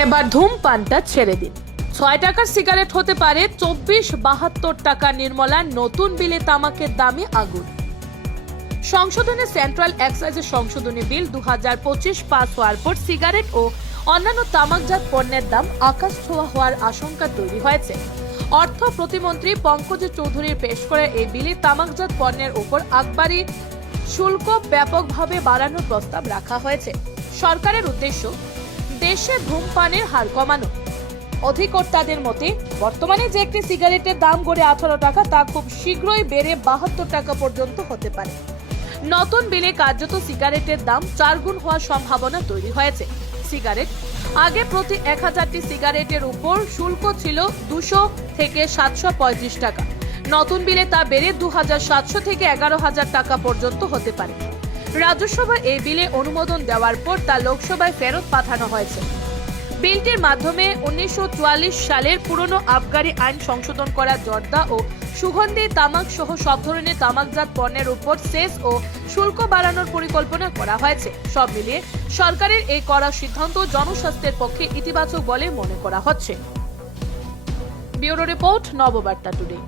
এবার ধূমপানটা ছেড়ে দিন। ৬ টাকার সিগারেট হতে পারে ২৪-৭২ টাকা নির্মলার নতুন বিলে তামাকের দামে আগুন। সংশোধনে সেন্ট্রাল এক্সাইজের সংশোধনী বিল ২০২৫ পাস হওয়ার পর সিগারেট ও অন্যান্য তামাকজাত পণ্যের দাম আকাশ ছোঁয়া হওয়ার আশঙ্কা তৈরি হয়েছে। অর্থ প্রতিমন্ত্রী পঙ্কজ চৌধুরীর পেশ করে এই বিলে তামাকজাত পণ্যের উপর আকবারি শুল্ক ব্যাপকভাবে বাড়ানোর প্রস্তাব রাখা হয়েছে। সরকারের উদ্দেশ্য দেশে ধূমপানের হার কমানো। অধিকর্তাদের মতে বর্তমানে যে একটি সিগারেটের দাম গড়ে 18 টাকা তা খুব শীঘ্রই বেড়ে 72 টাকা পর্যন্ত হতে পারে। নতুন বিলে কার্যত সিগারেটের দাম 4 গুণ হওয়ার সম্ভাবনা তৈরি হয়েছে। সিগারেট আগে প্রতি 1000টি সিগারেটের উপর শুল্ক ছিল 200 থেকে 735 টাকা। নতুন বিলে তা বেড়ে 2700 থেকে 11000 টাকা পর্যন্ত হতে পারে। রাজ্যসভা এই বিলে অনুমোদন দেওয়ার পর তা লোকসভায় ফেরত পাঠানো হয়েছে। বিলটির মাধ্যমে 1944 সালের পুরনো আবগারি আইন সংশোধন করা জর্দা ও সুগন্ধি তামাক সহ সব ধরনের তামাকজাত পণ্যের উপর সেস ও শুল্ক বাড়ানোর পরিকল্পনা করা হয়েছে। সব মিলিয়ে সরকারের এই করা সিদ্ধান্ত জনস্বাস্থ্যের পক্ষে ইতিবাচক বলে মনে করা হচ্ছে। Bureau report, Nababarta today.